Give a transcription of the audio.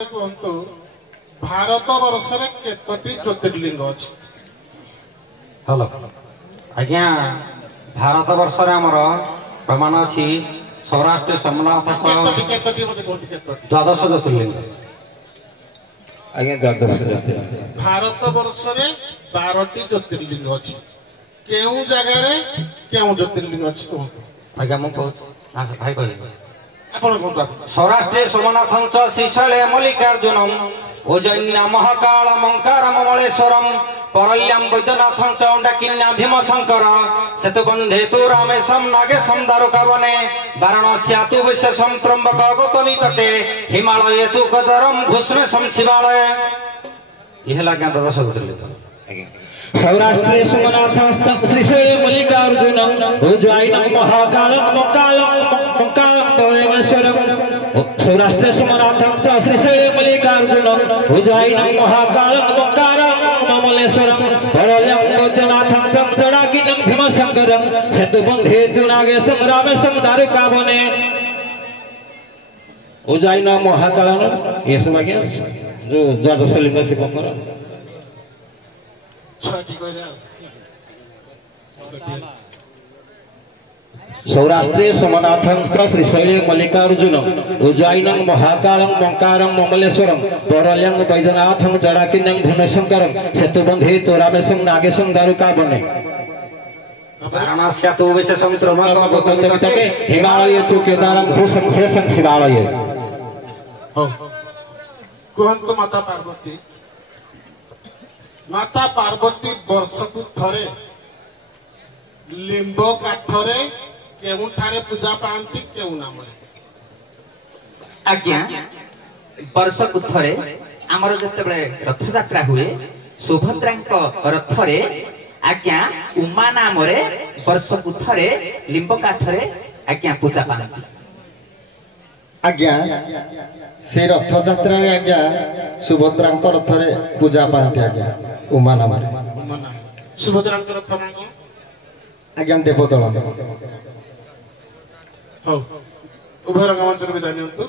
कहतु भारत वर्ष केतोटी ज्योतिर्लिंग अच्छी? हेलो आज्ञा भारत वर्ष प्रमाण अच्छी सौराष्ट्र सोमनाथ द्वादश ज्योतिर्लिंग आज्ञा द्वादश ज्योतिर्लिंग भारत वर्ष 12टी ज्योतिर्लिंग अच्छी केउ जगार केउ ज्योतिर्लिंग अच्छी कहतु आज्ञा मुझे कहूँ भाई कह सौराष्ट्र सोमनाथ श्रीशैल मल्लिकार्जुनम उज्जैन्या महाकाल मंकार ममलेश्वरम परल्याम वैद्यनाथ चौंडाकिन्या भीमशंकर सेतुबंधे तु रामेशम नागेशम दारुकावने वाराणस्या तु विशेषम त्र्यंबक गौतमी तटे हिमालये तु कदरम घुष्णेशम शिवालय यह लगा दशरथ ज्योतिर्लिंग सौराष्ट्र सोमनाथ श्रीशैल मल्लिकार्जुन उज्जैन महाकाल मंकाल सौराष्ट्र सोमनाथ श्रीशैल मल्लिकार्जुन उज्जैन महाकाल मंकार ममलेश्वरम परल्याम वैद्यनाथ चौंडाकिन्या भीमशंकर सेतुबंधे तु नागेशम रामेशम दारुकावने उज्जैन महाकाल ये सब आज्ञा जो द्वादश लिंग शिवंकर सौराष्ट्रे सोमनाथ श्रीशैल मल्लिकार्जुन उज्जैन महाकाल मंकार ममलेश्वरम परल्याम वैद्यनाथ चौंडाकिन्या भीमशंकर सेतुबंधे तु रामेशम नागेशम दारुकावने वाराणस्या तु विशेषम त्र्यंबक गौतमी तटे हिमालय तु केदारम घुष्णेशम शिवालय कहतु माता पार्वती वर्ष को थरे लिंब काठरे केउठारे पूजा पाती केउ नाम आज्ञा वर्ष को थरे आमर जते रथ यात्रा हुए सुभद्रा रथरे आज्ञा उमा नाम वर्ष को थरे लिंब काठरे आज्ञा पूजा पाती आज्ञा से रथ यात्रा आज्ञा सुभद्रा रथरे पूजा पाती आज्ञा उमा नाम सुभद्रा रथ नाम आज्ञा देवदल उभय रंगमंच विदाय नियंतु।